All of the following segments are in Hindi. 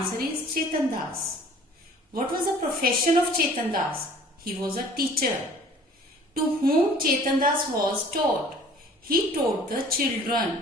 answer is Chetan Das. What was the profession of Chetan Das? He was a teacher. To whom Chetan Das was taught? He taught the children.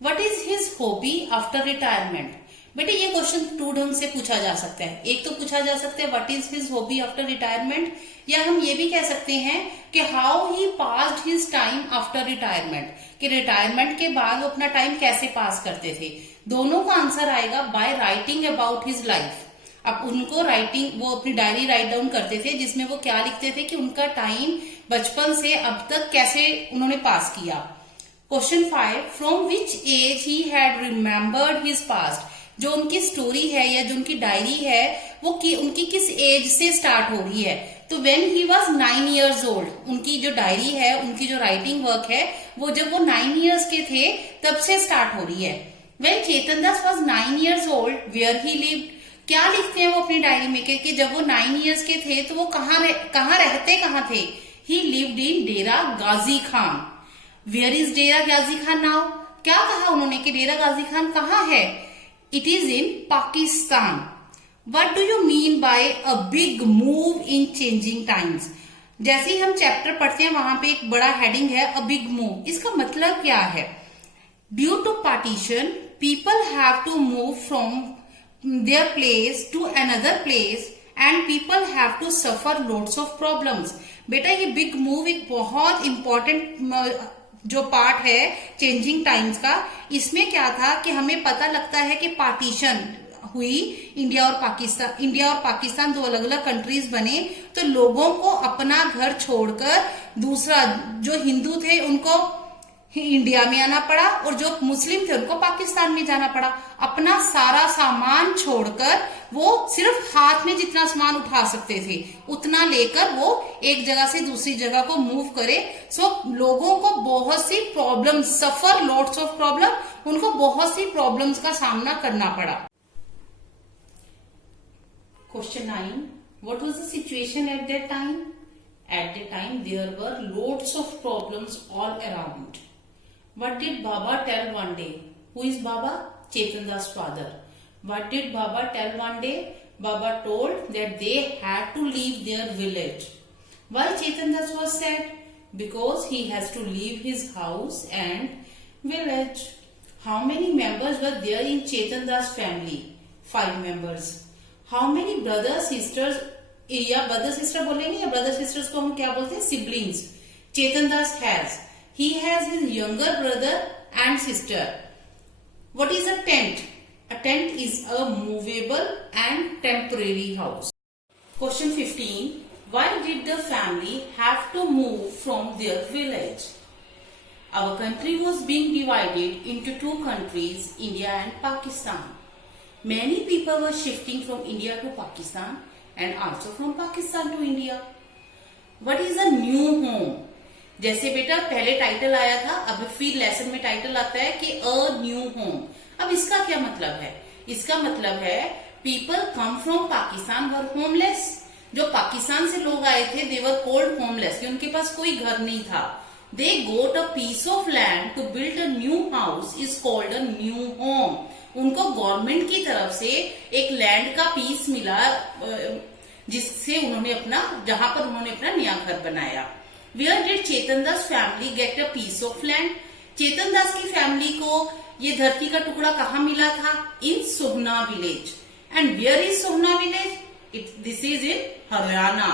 What is his hobby after retirement? बेटे ये क्वेश्चन टू ढंग से पूछा जा सकता है. एक तो पूछा जा सकता है what is his hobby after retirement, या हम ये भी कह सकते हैं कि how he passed his time after retirement, कि रिटायरमेंट के बाद वो अपना टाइम कैसे पास करते थे. दोनों का आंसर आएगा by writing about his life. अब उनको राइटिंग, वो अपनी डायरी राइट डाउन करते थे जिसमें वो क्या लिखते थे कि उनका टाइम बचपन से अब तक कैसे उन्होंने पास किया. Question 5, from which age he had remembered his past. जो उनकी स्टोरी है या जो उनकी डायरी है वो उनकी किस एज से स्टार्ट हो रही है. तो when he was 9 years old, उनकी जो डायरी है, उनकी जो राइटिंग वर्क है, वो जब वो 9 years के थे तब से स्टार्ट हो रही है. When Chetan Das was 9 years old, where he lived. क्या लिखते हैं वो अपनी डायरी में कि जब वो 9 years के थे तो वो कहाँ रहते कहाँ थे. He lived in Dera Ghazi Khan. Where is Dera Ghazi Khan now. क्या कहा उन्होंने कि डेरा गाजी खान कहाँ है. It is in Pakistan. What do you mean by a big move in changing times? जैसे ही हम चैप्टर पढ़ते हैं वहां पे एक बड़ा हेडिंग है a big move. इसका मतलब क्या है. Due to partition, people have to move from their place to another place and people have to suffer lots of problems. बेटा ये बिग मूव एक बहुत इंपॉर्टेंट जो पार्ट है चेंजिंग टाइम्स का. इसमें क्या था कि हमें पता लगता है कि पार्टीशन हुई, इंडिया और पाकिस्तान दो अलग अलग कंट्रीज बने, तो लोगों को अपना घर छोड़कर दूसरा, जो हिंदू थे उनको इंडिया में आना पड़ा और जो मुस्लिम थे उनको पाकिस्तान में जाना पड़ा. अपना सारा सामान छोड़कर वो सिर्फ हाथ में जितना सामान उठा सकते थे उतना लेकर वो एक जगह से दूसरी जगह को मूव करे. सो लोगों को बहुत सी problem, suffer lots of problem, उनको बहुत सी प्रॉब्लम्स का सामना करना पड़ा. Question 9, what was the situation at that time. At that time there were lots of problems all around. What did Baba tell one day? Who is Baba? Chetan Das' father. What did Baba tell one day? Baba told that they had to leave their village. Why Chetan Das was sad? Because he has to leave his house and village. How many members were there in Chetan Das' family? 5 members. How many brothers, sisters, या brother sister बोलेंगे या brother sisters को हम क्या बोलते हैं, siblings. Chetan Das has. He has his younger brother and sister. What is a tent? A tent is a movable and temporary house. Question 15. Why did the family have to move from their village? Our country was being divided into 2 countries, India and Pakistan. Many people were shifting from India to Pakistan and also from Pakistan to India. What is a new home? जैसे बेटा पहले टाइटल आया था, अब फिर लेसन में टाइटल आता है कि अ न्यू होम. अब इसका क्या मतलब है. इसका मतलब है people come from Pakistan were homeless. जो पाकिस्तान से लोग आए थे दे वर कॉल्ड होमलेस, कि उनके पास कोई घर नहीं था. They got a piece of land to build a new house is called a new home. उनको गवर्नमेंट की तरफ से एक लैंड का पीस मिला जिससे उन्होंने जहां पर उन्होंने अपना नया घर बनाया. Where did Chetan Das family get a piece of land? चेतन दास की फैमिली को ये धरती का टुकड़ा कहाँ मिला था. In Sohna village. And where is Sohna village. This is in Haryana.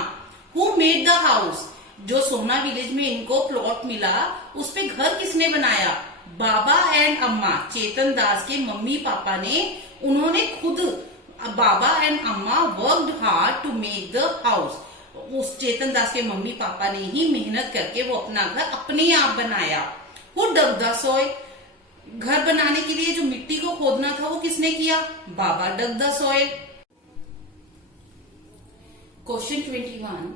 Who made the house. जो सोहना विलेज में इनको प्लॉट मिला उस पे घर किसने बनाया. बाबा एंड अम्मा. चेतन दास के मम्मी पापा ने, उन्होंने खुद, Baba and Amma worked hard to make the house. उस चेतन दास के मम्मी पापा ने ही मेहनत करके वो अपना घर अपने आप बनाया. वो डग द सॉइल. घर बनाने के लिए जो मिट्टी को खोदना था वो किसने किया. Baba dug the soil. Question 21.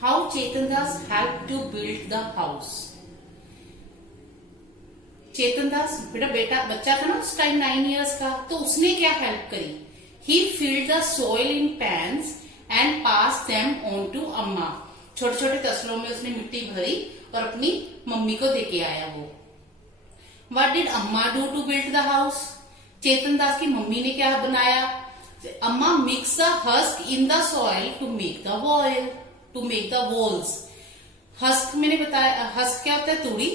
How Chetan Das help to build the house. Chetan Das बेटा बच्चा था ना उस टाइम 9 years का, तो उसने क्या हेल्प करी. He filled the soil in pans and pass them on to Amma. छोटे छोटे तसलों में उसने मिट्टी भरी और अपनी मम्मी को देके आया वो. What did Amma do to build the house. Chetan Das की मम्मी ने क्या बनाया. Amma mix the husk in the soil to make the wall, to make the walls. Husk मैंने बताया, हस्क क्या होता है? तूड़ी।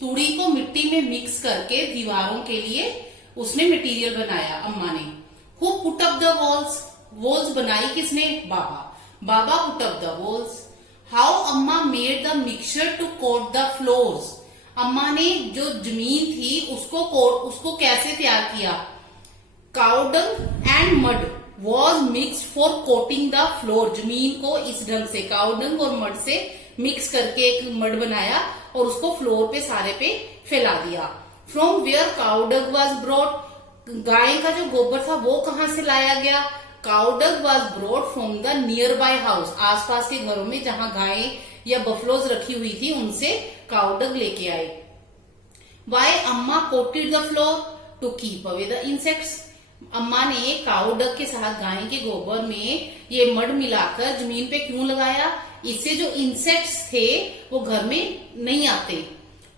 तूड़ी को मिट्टी में मिक्स करके दीवारों के लिए उसने मटेरियल बनाया अम्मा ने। Who put up the walls? Walls बनाई किसने? बाबा। बाबा put up the walls. How अम्मा made the mixture to coat the floors? अम्मा ने जो जमीन थी उसको कैसे तैयार किया? Cow dung and mud was mixed for coating the floor. जमीन को इस ढंग से काउ डंग और मड से मिक्स करके एक मड बनाया और उसको फ्लोर पे सारे पे फैला दिया। From where cow dung was brought, गाय का जो गोबर था वो कहां से लाया गया? Cow dung was brought from the nearby house, आसपास के घरों में जहां गाय या बफलोज रखी हुई थी उनसे काउ डग लेके आए। Why Amma coated the floor? To keep away the insects. अम्मा ने काउ डग के साथ गाय के गोबर में ये मड मिलाकर जमीन पे क्यों लगाया? इससे जो इंसेक्ट्स थे वो घर में नहीं आते।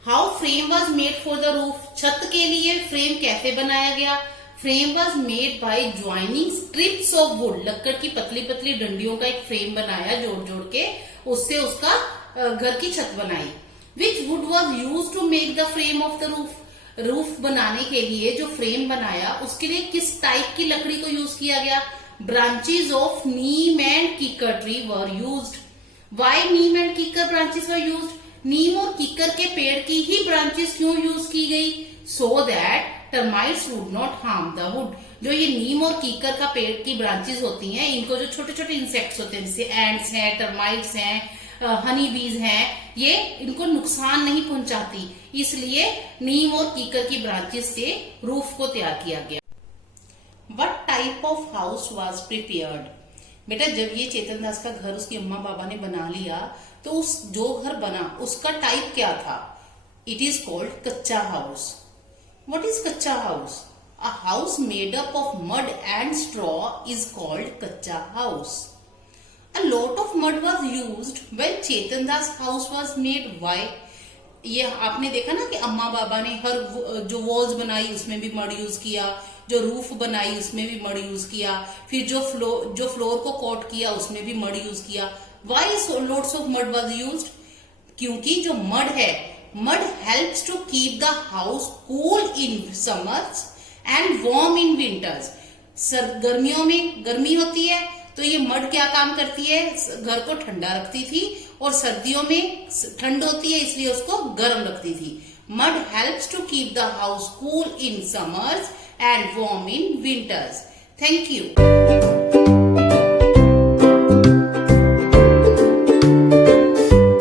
How frame was made for the roof? छत के लिए फ्रेम कैसे बनाया गया? Frame was made by joining strips of wood, लकड़ की पतली पतली डंडियों का एक फ्रेम बनाया जोड़ जोड़ के, उससे उसका घर की छत बनाई। Which wood was use to make the frame of the roof? Roof बनाने के लिए जो फ्रेम बनाया उसके लिए किस टाइप की लकड़ी को यूज किया गया? Branches of neem and kikar tree were used. Why neem and kikar branches were used? नीम और कीकर के पेड़ की ही ब्रांचेस क्यों यूज की गई? So that termites would not harm the wood. जो ये नीम और कीकर का पेड़ की ब्रांचेस होती हैं, इनको जो छोटे छोटे इंसेक्ट्स होते हैं जैसे एंड्स हैं, टर्माइट्स हैं, हनी बीज हैं, ये इनको नुकसान नहीं पहुंचाती, इसलिए नीम और कीकर की ब्रांचेस से रूफ को तैयार किया गया। What type of house was prepared? बेटा जब ये चेतन दास का घर उसकी अम्मा बाबा ने बना लिया तो उस जो घर बना उसका टाइप क्या था? इट इज कॉल्ड कच्चा हाउस। What is कच्चा house? A house made up of mud and straw is called कच्चा house. A lot of mud was used when Chetan Das house was made. Why? ये आपने देखा ना कि अम्मा बाबा ने हर जो वॉल्स बनाई उसमें भी मड यूज किया, जो रूफ बनाई उसमें भी मड यूज किया, फिर जो फ्लोर को कोट किया उसमें भी मड यूज किया। Why lots of mud was used? क्योंकि जो मड है, mud helps to keep the house cool in summers and warm in winters. गर्मियों में गर्मी होती है तो ये मड क्या काम करती है? घर को ठंडा रखती थी, और सर्दियों में ठंड होती है इसलिए उसको गर्म रखती थी। Mud helps to keep the house cool in summers and warm in winters. Thank you.